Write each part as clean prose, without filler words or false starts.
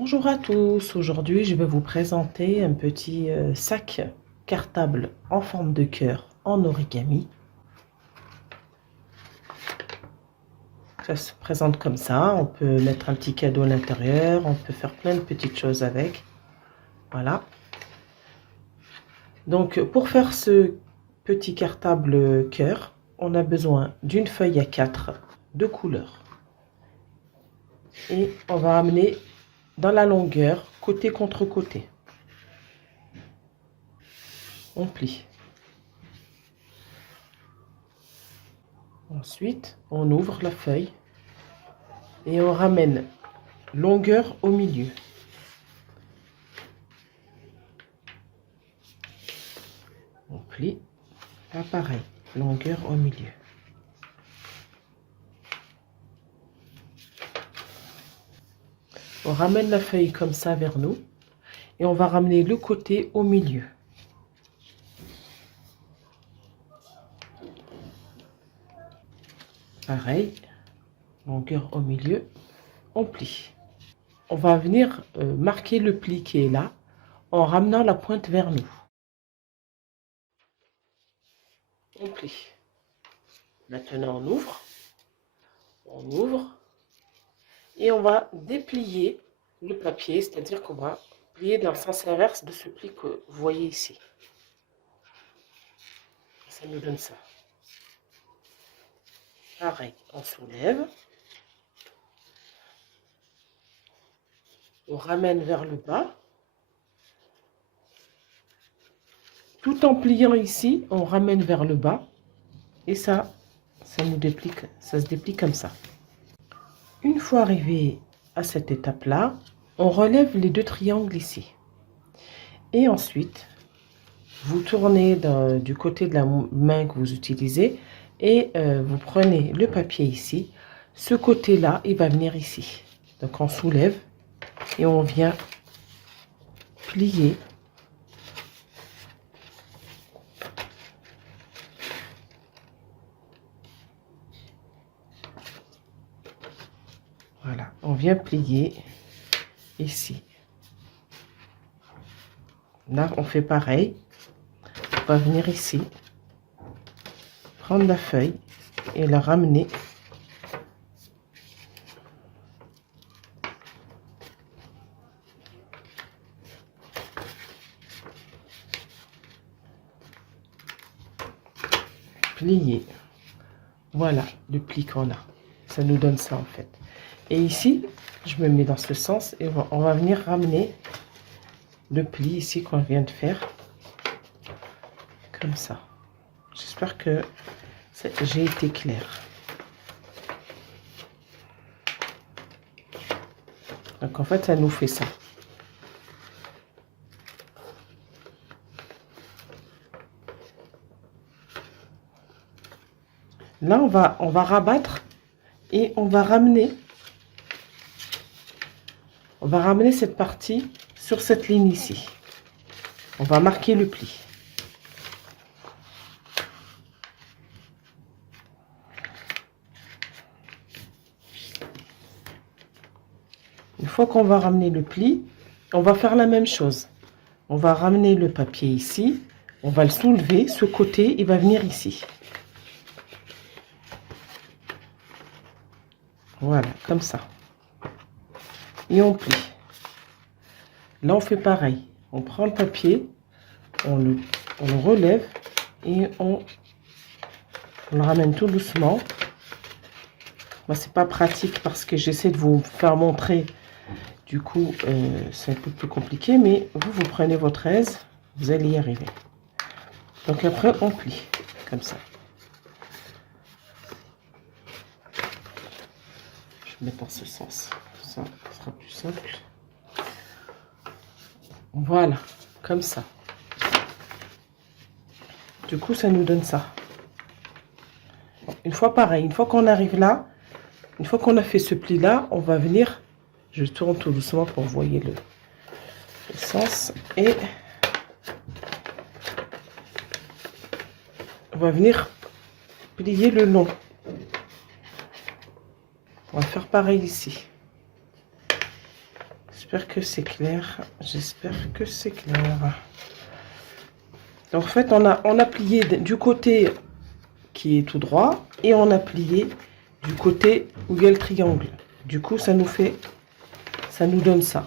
Bonjour à tous, aujourd'hui je vais vous présenter un petit sac cartable en forme de cœur en origami. Ça se présente comme ça, on peut mettre un petit cadeau à l'intérieur, on peut faire plein de petites choses avec. Voilà. Donc pour faire ce petit cartable cœur, on a besoin d'une feuille A4 de couleur. Et on va amener dans la longueur, côté contre côté. On plie. Ensuite, on ouvre la feuille et on ramène longueur au milieu. On plie, là pareil, longueur au milieu. On ramène la feuille comme ça vers nous et on va ramener le côté au milieu. Pareil, longueur au milieu, on plie. On va venir marquer le pli qui est là en ramenant la pointe vers nous. On plie. Maintenant on ouvre et on va déplier le papier, c'est-à-dire qu'on va plier dans le sens inverse de ce pli que vous voyez ici. Ça nous donne ça. Pareil, on soulève. On ramène vers le bas. Tout en pliant ici, on ramène vers le bas. Et ça nous déplie, ça se déplie comme ça. Une fois arrivé à cette étape-là, on relève les deux triangles ici. Et ensuite, vous tournez du côté de la main que vous utilisez et vous prenez le papier ici. Ce côté-là, il va venir ici. Donc on soulève et on vient plier. Voilà, on vient plier ici. Là, on fait pareil. On va venir ici, prendre la feuille et la ramener. Plier. Voilà le pli qu'on a. Ça nous donne ça en fait. Et ici, je me mets dans ce sens et on va venir ramener le pli ici qu'on vient de faire. Comme ça. J'espère que j'ai été claire. Donc en fait, ça nous fait ça. Là, on va rabattre et on va ramener cette partie sur cette ligne ici. On va marquer le pli. Une fois qu'on va ramener le pli, on va faire la même chose. On va ramener le papier ici, on va le soulever, ce côté, il va venir ici. Voilà, comme ça. Et on plie. Là, on fait pareil. On prend le papier, on le relève et on le ramène tout doucement. Moi, c'est pas pratique parce que j'essaie de vous faire montrer. Du coup, c'est un peu plus compliqué, mais vous prenez votre aise, vous allez y arriver. Donc après, on plie, comme ça. Je vais mettre dans ce sens. Ça sera plus simple. Voilà, comme ça. Du coup, ça nous donne ça. Une fois pareil, une fois qu'on arrive là, une fois qu'on a fait ce pli-là, on va venir, je tourne tout doucement pour que vous voyez le sens, et on va venir plier le long. On va faire pareil ici. J'espère que c'est clair. J'espère que c'est clair. Donc, en fait, on a plié du côté qui est tout droit et on a plié du côté où il y a le triangle. Du coup, ça nous donne ça.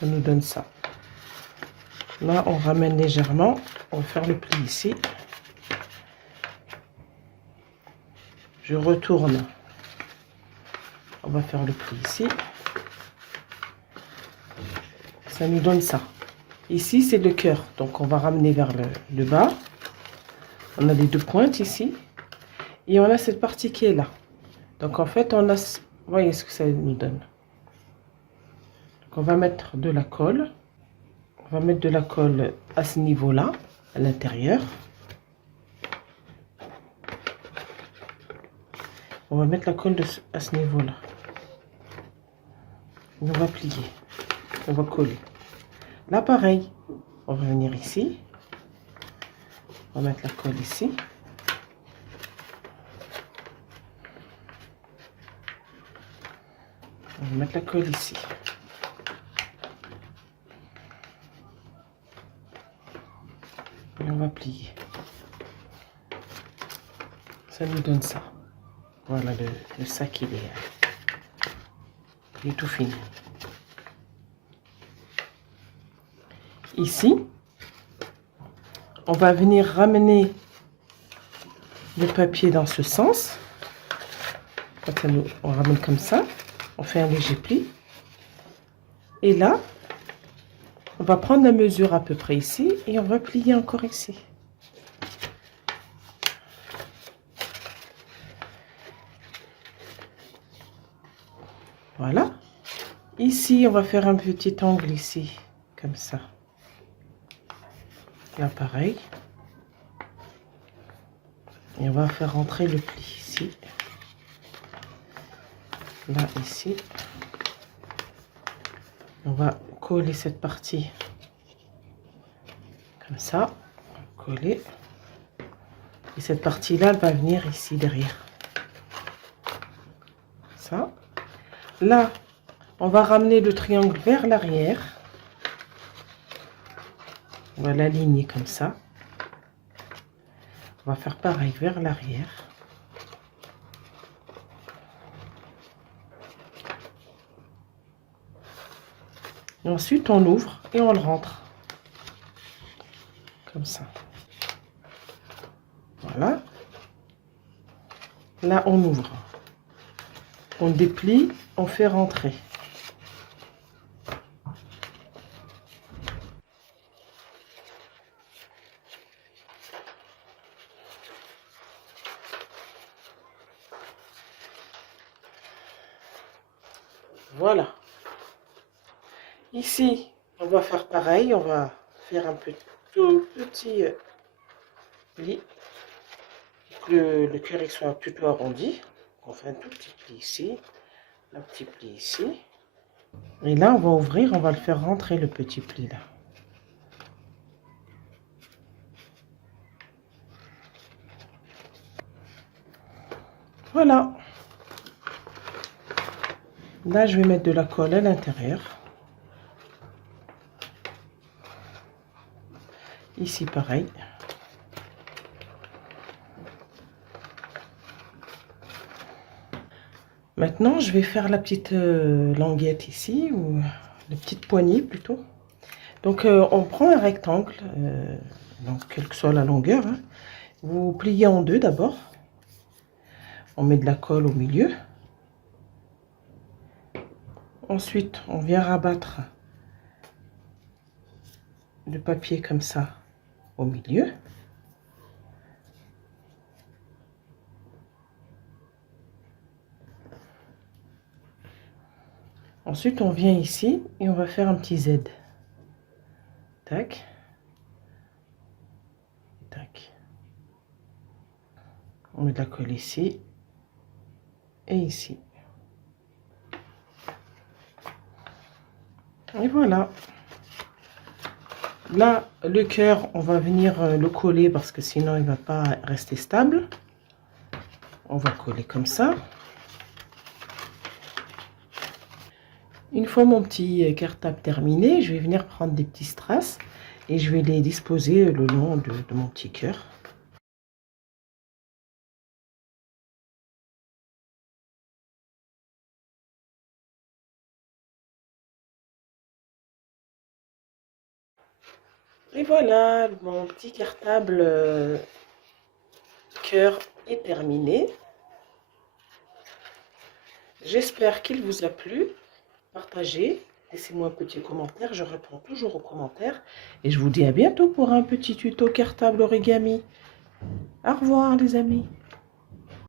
Ça nous donne ça. Là, on ramène légèrement. On va faire le pli ici. Je retourne. On va faire le pli ici. Ça nous donne ça. Ici, c'est le cœur. Donc, on va ramener vers le bas. On a les deux pointes ici. Et on a cette partie qui est là. Donc, en fait, on a... Voyez ce que ça nous donne. Donc, on va mettre de la colle. On va mettre de la colle à ce niveau-là, à l'intérieur. On va mettre la colle à ce niveau-là. On va plier. On va coller. Là, pareil. On va venir ici. On va mettre la colle ici. On va mettre la colle ici. Et on va plier. Ça nous donne ça. Voilà le sac, il est tout fini. Ici, on va venir ramener le papier dans ce sens. On ramène comme ça. On fait un léger pli. Et là, on va prendre la mesure à peu près ici et on va plier encore ici. Voilà. Ici, on va faire un petit angle ici, comme ça. Là, pareil. Et on va faire rentrer le pli ici. Là, ici. On va coller cette partie comme ça. Coller. Et cette partie-là, elle va venir ici derrière. Ça. Là, on va ramener le triangle vers l'arrière. On va l'aligner comme ça. On va faire pareil vers l'arrière. Et ensuite, on ouvre et on le rentre. Comme ça. Voilà. Là, on ouvre. On déplie, on fait rentrer. Voilà. Ici, on va faire pareil. On va faire un tout petit pli. Que le cœur soit plutôt arrondi. On fait un tout petit pli ici. Un petit pli ici. Et là, on va ouvrir. On va le faire rentrer, le petit pli là. Voilà. Là, je vais mettre de la colle à l'intérieur. Ici, pareil. Maintenant, je vais faire la petite languette ici, ou la petite poignée plutôt. Donc, on prend un rectangle, donc quelle que soit la longueur. Hein. Vous pliez en deux d'abord. On met de la colle au milieu. Ensuite, on vient rabattre le papier comme ça au milieu. Ensuite, on vient ici et on va faire un petit Z. Tac. Tac. On met de la colle ici et ici. Et voilà. Là, le cœur, on va venir le coller parce que sinon, il ne va pas rester stable. On va coller comme ça. Une fois mon petit cartable terminé, je vais venir prendre des petits strass et je vais les disposer le long de mon petit cœur. Et voilà, mon petit cartable cœur est terminé. J'espère qu'il vous a plu. Partagez, laissez-moi un petit commentaire, je réponds toujours aux commentaires. Et je vous dis à bientôt pour un petit tuto cartable origami. Au revoir les amis.